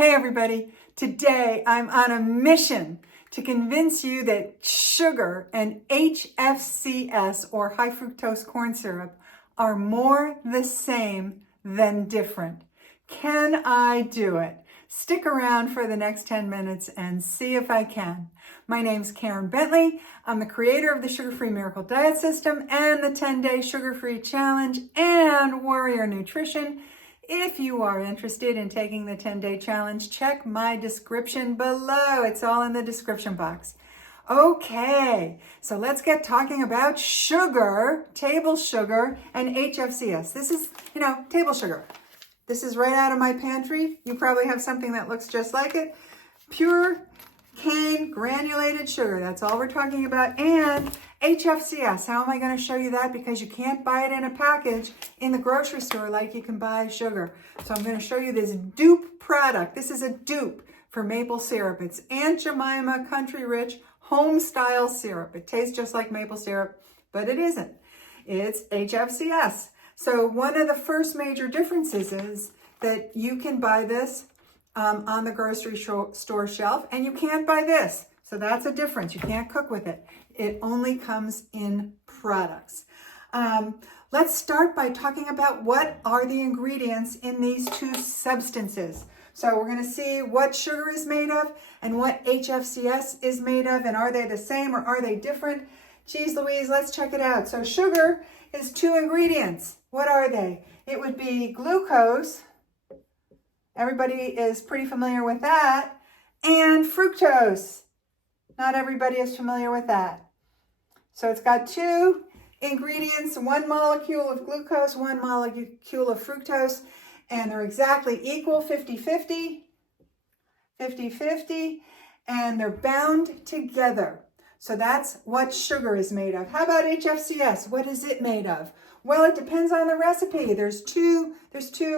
Hey everybody, today I'm on a mission to convince you that sugar and HFCS or high fructose corn syrup are more the same than different. Can I do it? Stick around for the next 10 minutes and see if I can. My name's Karen Bentley. I'm the creator of the Sugar-Free Miracle Diet System and the 10-Day Sugar-Free Challenge and Warrior Nutrition. If you are interested in taking the 10-day challenge, check my description below. It's all in the description box. Okay, so let's get talking about sugar, table sugar, and HFCS. This is, table sugar. This is right out of my pantry. You probably have something that looks just like it. Pure cane granulated sugar, that's all we're talking about. And HFCS, how am I going to show you that? Because you can't buy it in a package in the grocery store like you can buy sugar. So I'm going to show you this dupe product. This is a dupe for maple syrup. It's Aunt Jemima Country Rich Home Style Syrup. It tastes just like maple syrup, but it isn't. It's HFCS. So one of the first major differences is that you can buy this on the grocery store shelf, and you can't buy this. So that's a difference. You can't cook with it. It only comes in products. Let's start by talking about what are the ingredients in these two substances. So we're going to see what sugar is made of and what HFCS is made of, and are they the same or are they different? Geez Louise, let's check it out. So sugar is two ingredients. What are they? It would be glucose. Everybody is pretty familiar with that. And fructose. Not everybody is familiar with that. So it's got two ingredients, one molecule of glucose, one molecule of fructose, and they're exactly equal, 50-50, 50-50, and they're bound together. So that's what sugar is made of. How about HFCS? What is it made of? Well, it depends on the recipe. There's two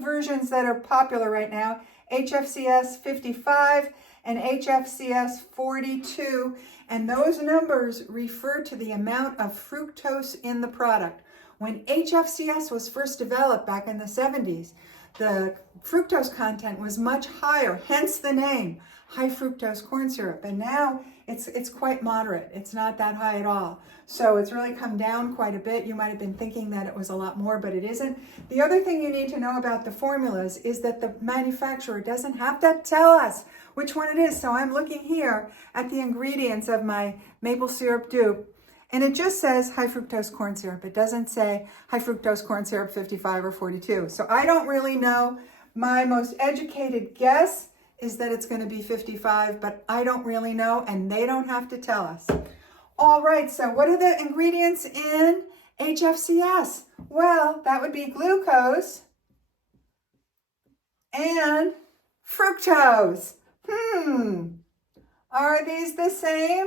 versions that are popular right now, HFCS 55 and HFCS 42, and those numbers refer to the amount of fructose in the product. When HFCS was first developed back in the 70s, the fructose content was much higher, hence the name, high fructose corn syrup, and now it's quite moderate. It's not that high at all. So it's really come down quite a bit. You might have been thinking that it was a lot more, but it isn't. The other thing you need to know about the formulas is that the manufacturer doesn't have to tell us which one it is. So I'm looking here at the ingredients of my maple syrup dupe, and it just says high fructose corn syrup. It doesn't say high fructose corn syrup 55 or 42. So I don't really know. My most educated guess is that it's going to be 55, but I don't really know, and they don't have to tell us. All right, so what are the ingredients in HFCS? Well, that would be glucose and fructose. Are these the same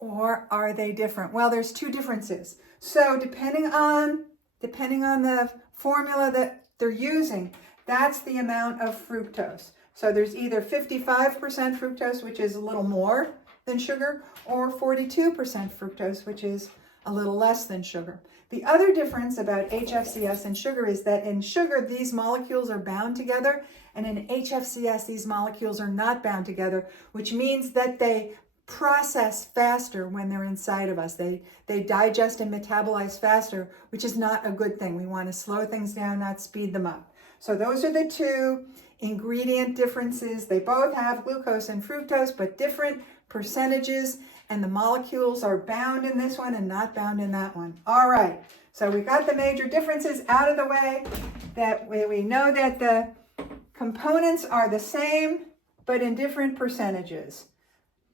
or are they different? Well, there's two differences. So depending on the formula that they're using, that's the amount of fructose. So there's either 55% fructose, which is a little more than sugar, or 42% fructose, which is a little less than sugar. The other difference about HFCS and sugar is that in sugar, these molecules are bound together, and in HFCS, these molecules are not bound together, which means that they process faster when they're inside of us. They digest and metabolize faster, which is not a good thing. We want to slow things down, not speed them up. So those are the two ingredient differences. They both have glucose and fructose, but different percentages, and the molecules are bound in this one and not bound in that one. All right, so we got the major differences out of the way. That way we know that the components are the same, but in different percentages.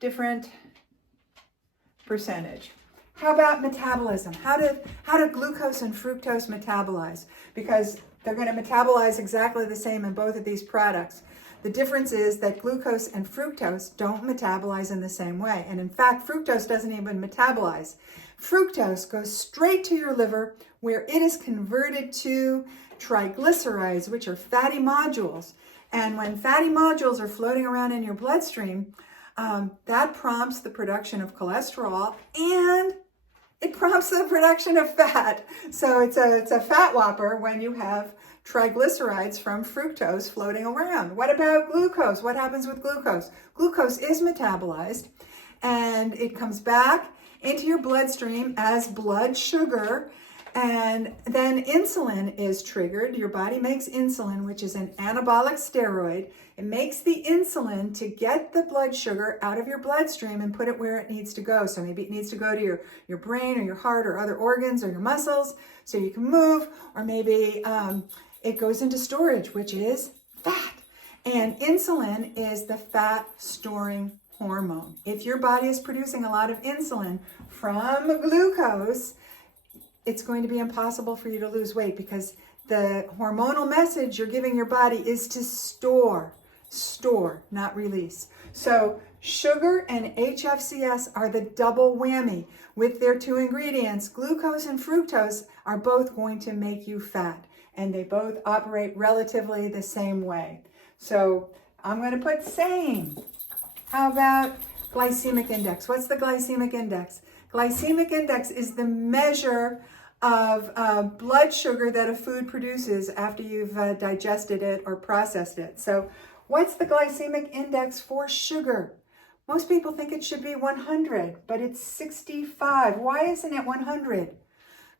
Different percentage. How about metabolism? How do glucose and fructose metabolize? Because they're going to metabolize exactly the same in both of these products. The difference is that glucose and fructose don't metabolize in the same way. And in fact, fructose doesn't even metabolize. Fructose goes straight to your liver where it is converted to triglycerides, which are fatty modules. And when fatty modules are floating around in your bloodstream, that prompts the production of cholesterol and It prompts the production of fat. So it's a fat whopper when you have triglycerides from fructose floating around. What about glucose? What happens with glucose? Glucose is metabolized and it comes back into your bloodstream as blood sugar, and then insulin is triggered. Your body makes insulin, which is an anabolic steroid. It makes the insulin to get the blood sugar out of your bloodstream and put it where it needs to go. So maybe it needs to go to your brain or your heart or other organs or your muscles so you can move, or maybe it goes into storage, which is fat. And insulin is the fat storing hormone. If your body is producing a lot of insulin from glucose, it's going to be impossible for you to lose weight because the hormonal message you're giving your body is to store, not release. So sugar and HFCS are the double whammy. With their two ingredients, glucose and fructose are both going to make you fat, and they both operate relatively the same way. So I'm going to put same. How about glycemic index? What's the glycemic index? Glycemic index is the measure of blood sugar that a food produces after you've digested it or processed it. So what's the glycemic index for sugar? Most people think it should be 100, but it's 65. Why isn't it 100?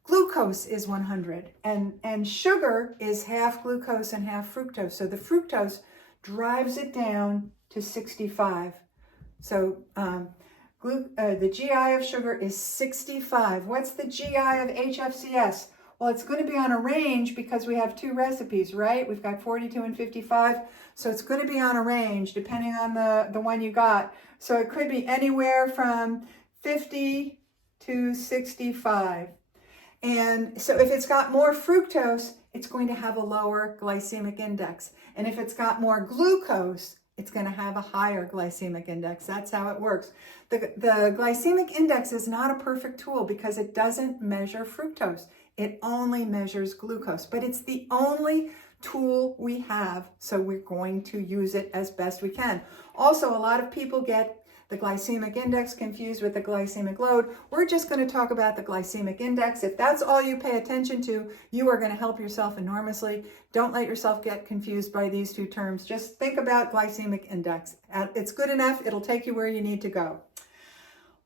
Glucose is 100, and sugar is half glucose and half fructose. So the fructose drives it down to 65. So the GI of sugar is 65. What's the GI of HFCS? Well, it's going to be on a range because we have two recipes, right? We've got 42 and 55. So it's going to be on a range depending on the one you got. So it could be anywhere from 50 to 65. And so if it's got more fructose, it's going to have a lower glycemic index. And if it's got more glucose, it's going to have a higher glycemic index. That's how it works. The glycemic index is not a perfect tool because it doesn't measure fructose. It only measures glucose, but it's the only tool we have, so we're going to use it as best we can. Also, a lot of people get the glycemic index confused with the glycemic load. We're just going to talk about the glycemic index. If that's all you pay attention to, you are going to help yourself enormously. Don't let yourself get confused by these two terms. Just think about glycemic index. It's good enough. It'll take you where you need to go.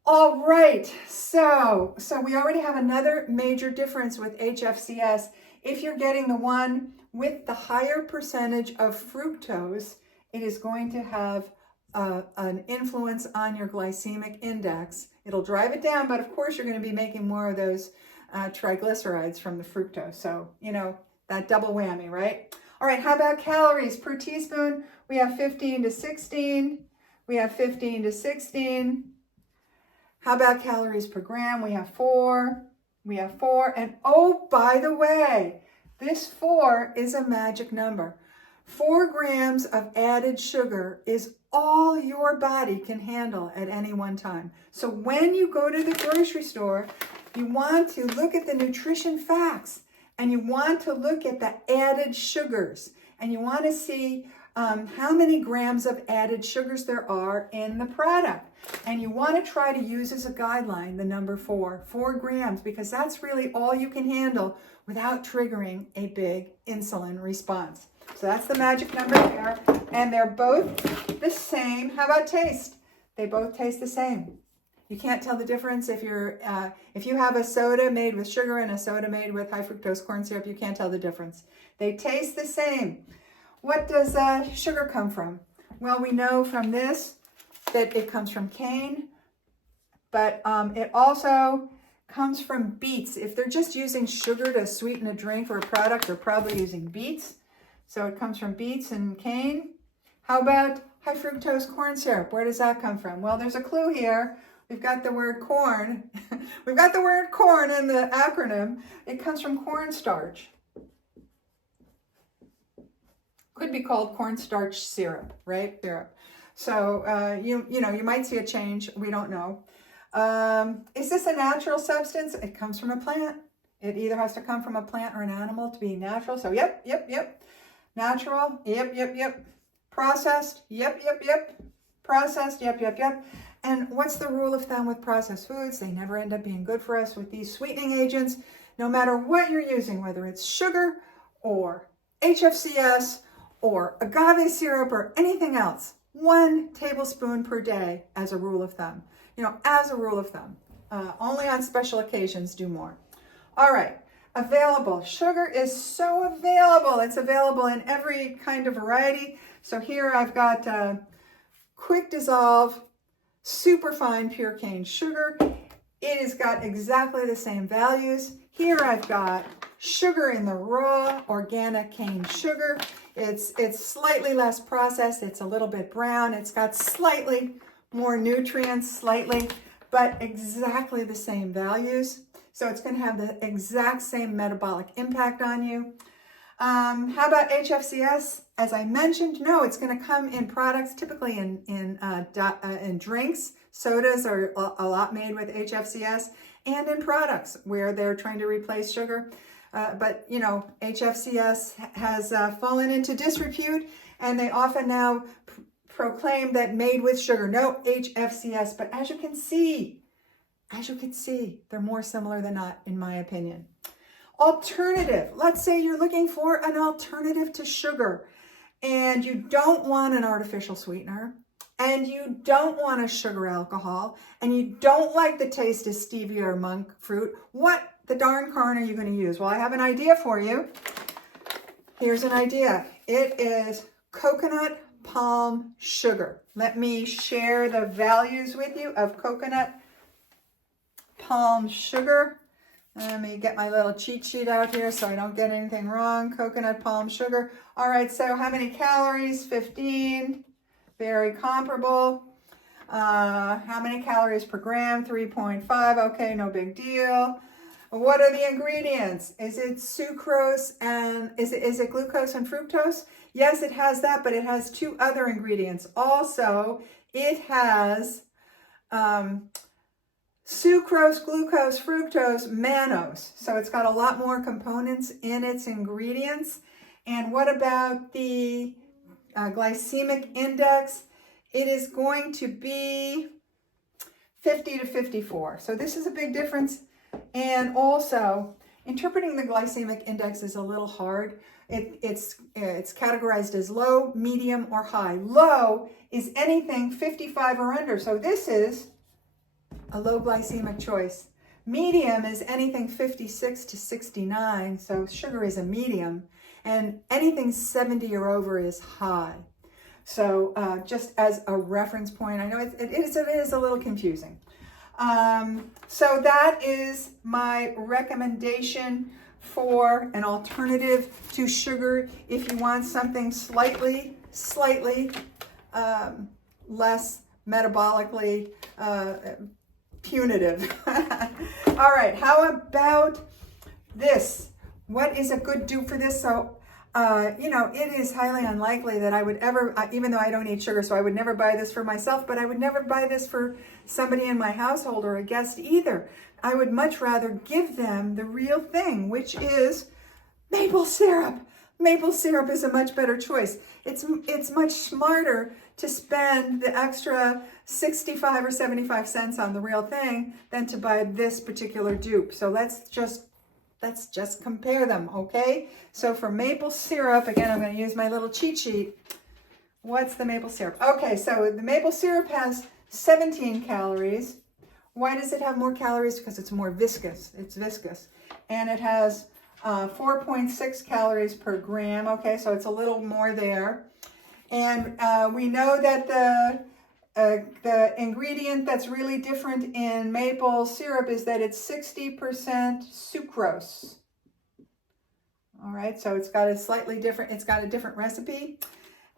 All right, so we already have another major difference with HFCS. If you're getting the one with the higher percentage of fructose, it is going to have an influence on your glycemic index. It'll drive it down, but of course you're going to be making more of those triglycerides from the fructose. So, you know, that double whammy, right? All right, how about calories per teaspoon? We have 15 to 16. We have 15 to 16. How about calories per gram? We have 4. We have 4. And oh, by the way, this 4 is a magic number. 4 grams of added sugar is all your body can handle at any one time. So when you go to the grocery store, you want to look at the nutrition facts, and you want to look at the added sugars, and you want to see how many grams of added sugars there are in the product. And you want to try to use as a guideline the number 4 grams, because that's really all you can handle without triggering a big insulin response. So that's the magic number there. And they're both the same. How about taste? They both taste the same. You can't tell the difference if you have a soda made with sugar and a soda made with high fructose corn syrup. You can't tell the difference. They taste the same. What does sugar come from? Well, we know from this that it comes from cane, but it also comes from beets. If they're just using sugar to sweeten a drink or a product, they're probably using beets. So it comes from beets and cane. How about high fructose corn syrup? Where does that come from? Well, there's a clue here. We've got the word corn. We've got the word corn in the acronym. It comes from cornstarch. Could be called cornstarch syrup, right? Syrup. So you know, you might see a change. We don't know. Is this a natural substance? It comes from a plant. It either has to come from a plant or an animal to be natural. So yep. Natural, yep. Processed, yep. Processed, yep. And what's the rule of thumb with processed foods? They never end up being good for us with these sweetening agents, no matter what you're using, whether it's sugar or HFCS or agave syrup or anything else. 1 tablespoon per day as a rule of thumb. As a rule of thumb. Only on special occasions do more. All right, available. Sugar is so available. It's available in every kind of variety. So here I've got quick dissolve, super fine pure cane sugar. It has got exactly the same values. Here I've got sugar in the raw organic cane sugar. It's slightly less processed. It's a little bit brown. It's got slightly more nutrients, but exactly the same values. So it's going to have the exact same metabolic impact on you. How about HFCS? As I mentioned, no, it's going to come in products, typically in drinks. Sodas are a lot made with HFCS, and in products where they're trying to replace sugar. But HFCS has fallen into disrepute, and they often now proclaim that made with sugar, no HFCS. But as you can see, they're more similar than not, in my opinion. Alternative. Let's say you're looking for an alternative to sugar, and you don't want an artificial sweetener, and you don't want a sugar alcohol, and you don't like the taste of stevia or monk fruit. What the darn carn are you going to use? Well, I have an idea for you. Here's an idea. It is coconut palm sugar. Let me share the values with you of coconut palm sugar. Let me get my little cheat sheet out here so I don't get anything wrong. Coconut palm sugar. All right, so how many calories? 15. Very comparable. How many calories per gram? 3.5. Okay, no big deal. What are the ingredients? Is it sucrose and is it glucose and fructose? Yes, it has that, but it has 2 other ingredients. Also, it has sucrose, glucose, fructose, mannose. So it's got a lot more components in its ingredients. And what about the glycemic index? It is going to be 50 to 54. So this is a big difference. And also, interpreting the glycemic index is a little hard. It's categorized as low, medium, or high. Low is anything 55 or under. So this is a low glycemic choice. Medium is anything 56 to 69. So sugar is a medium. And anything 70 or over is high. So just as a reference point, I know it is a little confusing. So that is my recommendation for an alternative to sugar if you want something slightly less metabolically punitive. All right, how about this? What is a good dupe for this? So, it is highly unlikely that I would ever, even though I don't eat sugar, so I would never buy this for myself, but I would never buy this for somebody in my household or a guest either. I would much rather give them the real thing, which is maple syrup. Maple syrup is a much better choice. It's much smarter to spend the extra 65 or 75 cents on the real thing than to buy this particular dupe. So let's just compare them, okay? So for maple syrup, again, I'm going to use my little cheat sheet. What's the maple syrup? Okay, so the maple syrup has 17 calories. Why does it have more calories? Because it's more viscous. It's viscous. And it has 4.6 calories per gram. Okay, so it's a little more there. And we know that the ingredient that's really different in maple syrup is that it's 60% sucrose. All right, so it's got a slightly different, it's got a different recipe.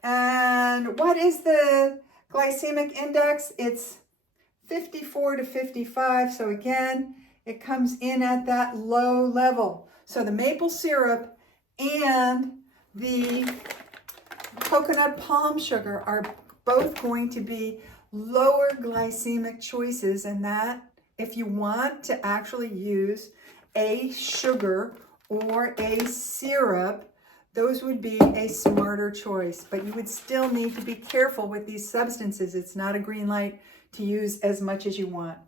And what is the glycemic index? It's 54 to 55. So again, it comes in at that low level. So the maple syrup and the coconut palm sugar are both going to be lower glycemic choices, and that if you want to actually use a sugar or a syrup, those would be a smarter choice. But you would still need to be careful with these substances. It's not a green light to use as much as you want.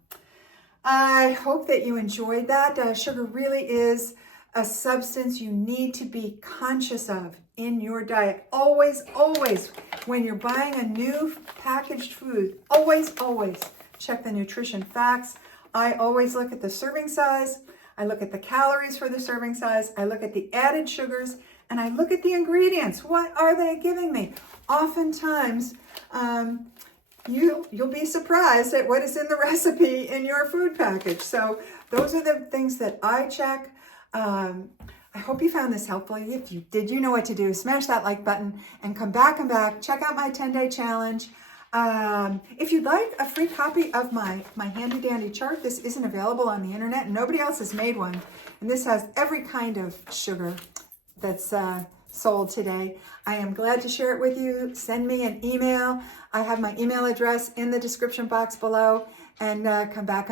I hope that you enjoyed that. Sugar really is a substance you need to be conscious of in your diet. Always, always, when you're buying a new packaged food, always, always check the nutrition facts. I always look at the serving size. I look at the calories for the serving size. I look at the added sugars, and I look at the ingredients. What are they giving me? Oftentimes, you'll be surprised at what is in the recipe in your food package. So those are the things that I check. I hope you found this helpful. If you did, you know what to do. Smash that like button and come back. Check out my 10-day challenge. If you'd like a free copy of my handy dandy chart, this isn't available on the internet and nobody else has made one. And this has every kind of sugar that's sold today. I am glad to share it with you. Send me an email. I have my email address in the description box below, and come back.